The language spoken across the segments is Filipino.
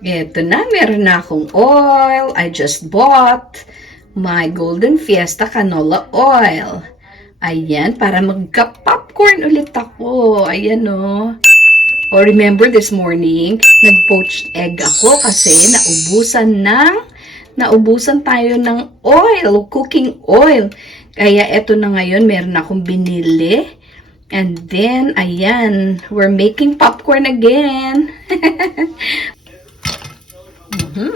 Eto na, meron na akong oil. I just bought my Golden Fiesta canola oil. Ayan, para magka-popcorn ulit ako. Ayan o. Oh, remember this morning, nag-poached egg ako kasi naubusan tayo ng oil, cooking oil. Kaya eto na ngayon, meron akong binili. And then, ayan, we're making popcorn again. Ayan.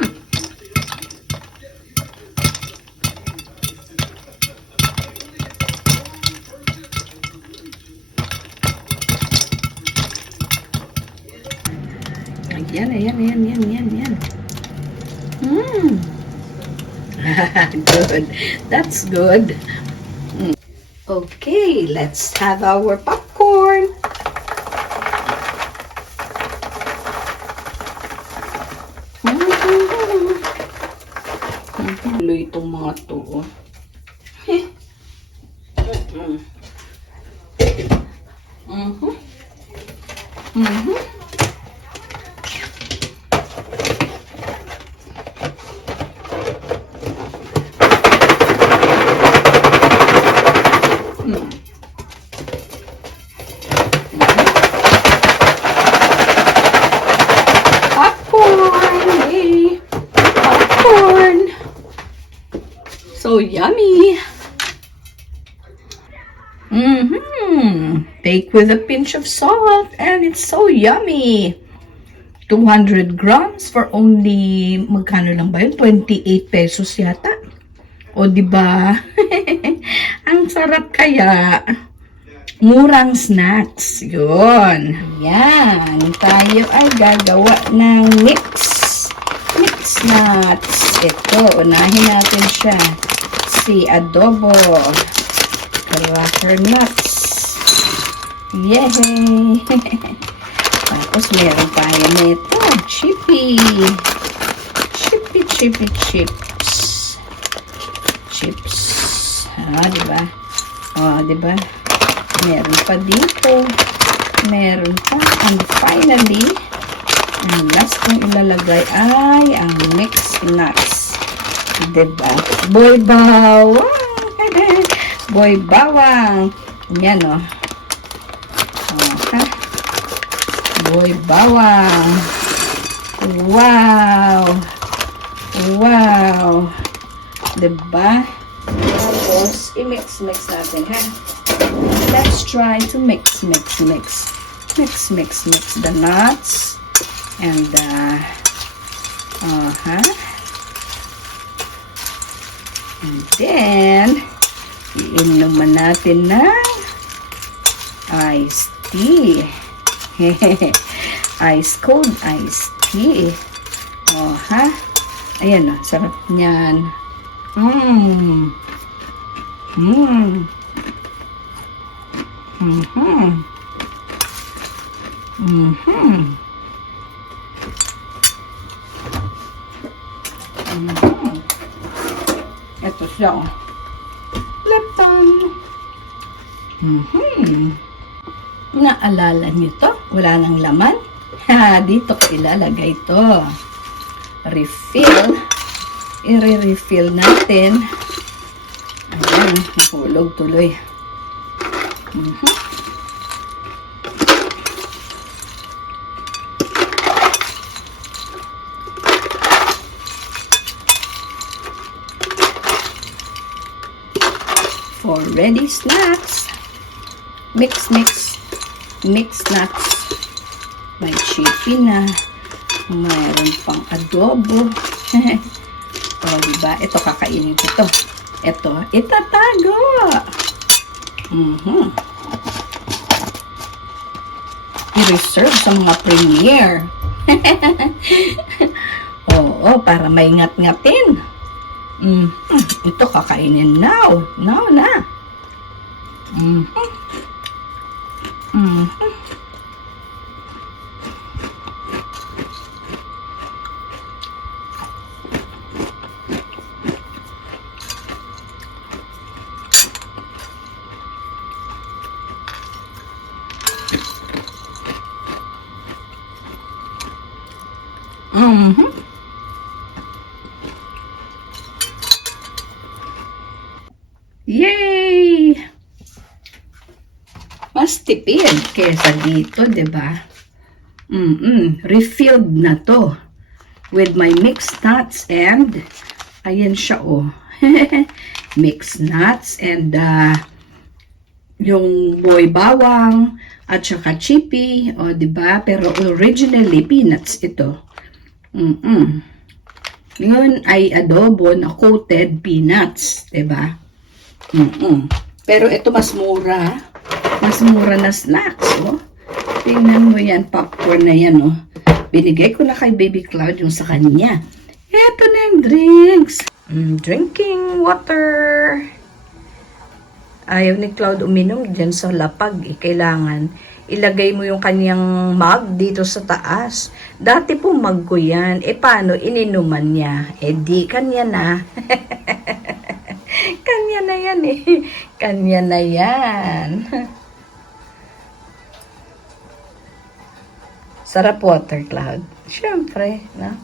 Good. That's good. Okay, let's have our popcorn. Tuloy itong mga to. Popcorn! Yay! Popcorn! So yummy! Baked with a pinch of salt, and it's so yummy. 200 grams for only, magkano lang ba yun? 28 pesos yata. O, diba? Ang sarap kaya. Murang snacks. Yun. Yan. Tayo ay gagawa ng mix nuts. Ito, unahin natin siya. Si adobo. Cracker nuts. Yay! Tapos meron tayo nito. Chips. Diba? Diba? Meron pa dito. Meron pa. And finally, ang last kong ilalagay ay ang mixed nuts. Diba? Boy bawang! Boy bawang! Yan o. Boy bawang! Wow! Diba? Tapos, i-mix natin, ha? Let's try to mix the nuts and and then iinuman natin ng iced tea. Cold iced tea. Ayan, sarap niyan. Ito siya. Lepton. Naalala niyo to? Wala nang laman? Dito ko ilalagay to. Refill. I-refill natin. Ayan, nahulog tuloy. For ready snacks. Mix nuts. May chippy na. Mayroon pang adobo. Diba? Ito kakainin ko to. Ito, itatago. I-reserve sa mga premiere. Oo, para may ngat-ngatin. Ito kakainin now. Now na. Mhm. Yay! Mas tipid kesa dito, 'di ba? Refilled na to with my mixed nuts and ayan siya oh. Mixed nuts and yung boy bawang at saka chippy, o 'di ba? Pero originally peanuts ito. Yun ay adobo na coated peanuts, 'di ba? Pero ito mas mura. Mas mura na snacks, oh. Tingnan mo yan, popcorn na yan, oh. Binigay ko na kay Baby Cloud yung sa kanya. Ito na yung drinks. Drinking water. Ayaw ni Cloud uminom dyan sa lapag. Kailangan ilagay mo yung kanyang mug dito sa taas. Dati po mug ko yan. Paano ininuman niya? Di kanya na. Kanya na yan eh. Kanya na yan. Sarap water, Cloud. Siyempre, no?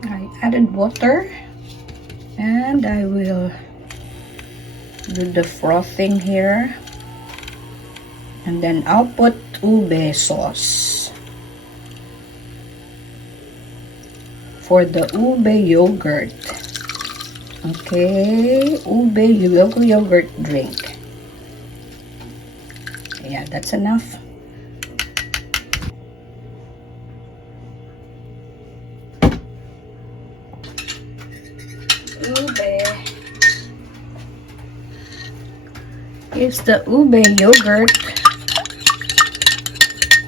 I added water and I will do the frothing here, and then I'll put ube sauce for the ube yogurt. Okay, ube yogurt drink. Yeah, that's enough. Here's the ube yogurt.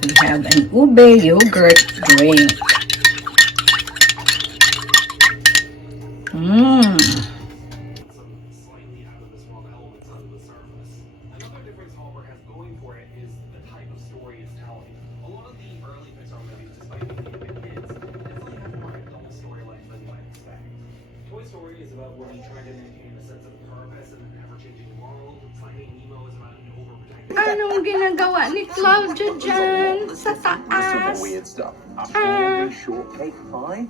We have an ube yogurt drink. Slightly out of this world elements under the surface. Another difference Hallmark has going for it is the type of story it's telling. A lot of the early Pixar movies, despite being aimed at kids, definitely have more adult storylines than you might expect. Toy Story is about Woody trying to maintain a sense of purpose in an ever-changing world. Finding Nemo is about an overprotective. Anong ginagawa ni Claudia dyan sa taas? Weird stuff. A strawberry shortcake pie.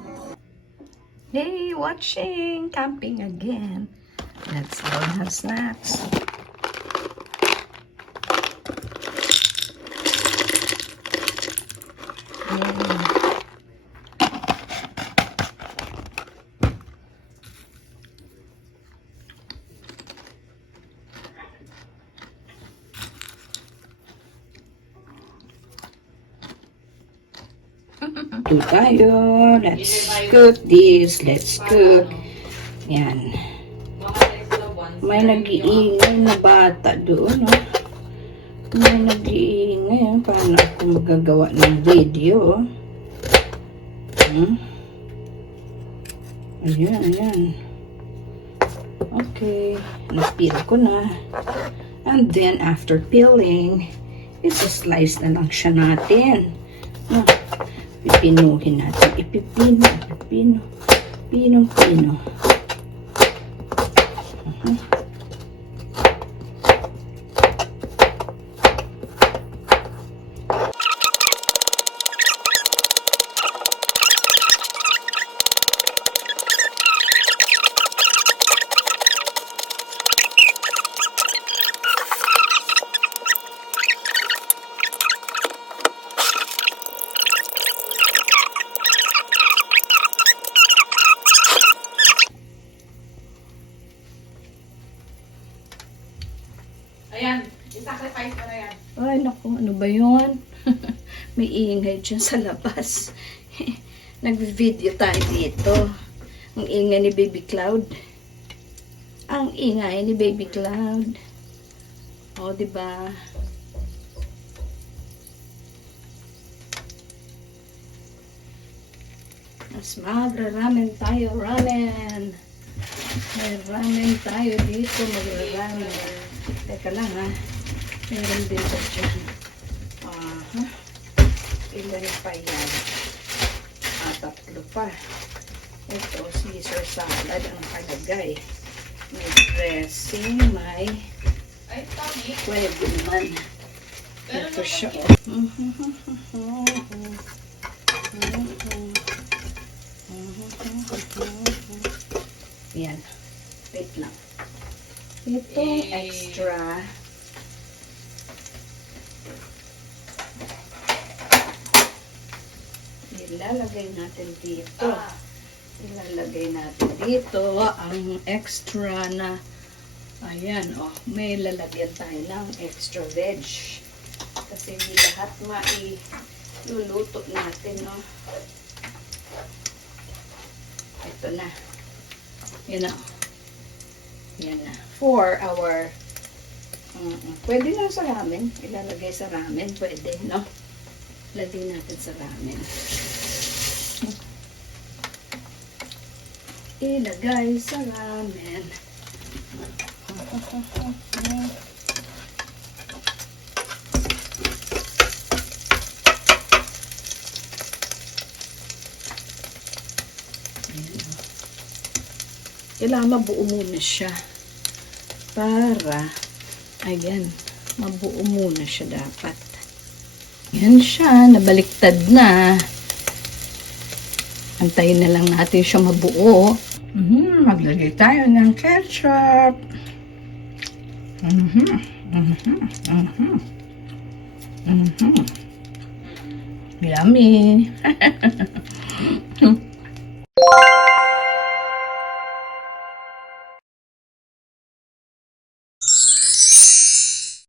Hey, watching camping again. Let's go and have snacks. Ito tayo. Let's cook this. Let's cook. Yan. May nag-iingay na bata doon. Oh. May nag-iingay. Paano ako magagawa ng video? Ayan, ayan. Okay. Napeel ko na. And then, after peeling, isa-slice na lang siya natin. Pipinuhin natin. Ipipino. Pino. Ayan, i-sacrifice mo na yan. Ay, naku, ano ba yun? May ingay dyan sa labas. Nag-video tayo dito. Ang ingay ni Baby Cloud. Ang ingay ni Baby Cloud. O, diba? Mas magra-ramen tayo, ramen. May ramen tayo dito, magra-ramen. Teka lang ha. Meron din ba dyan? Aha. Ilan pa yan? Tatlo pa. Ito, Caesar salad ang kalagay. May dressing, may Ay, Tommy. pwede naman. Pero Ito siya. Yan. Wait lang. Itong extra. Ilalagay natin dito. Ilalagay natin dito ang extra na, ayan, oh, may lalagyan tayo ng extra veg. Kasi hindi lahat mailuluto natin, no? Ito na. Yan na. Yan na. For our, pwede lang sa ramen. Ilalagay sa ramen, pwede, no? Lagay natin sa ramen. Ilagay sa ramen. Kailangan mabuo muna siya para, ayan, mabuo muna siya dapat. Yan siya, nabaliktad na. Antayin na lang natin siya mabuo. Maglagay tayo ng ketchup. Yummy.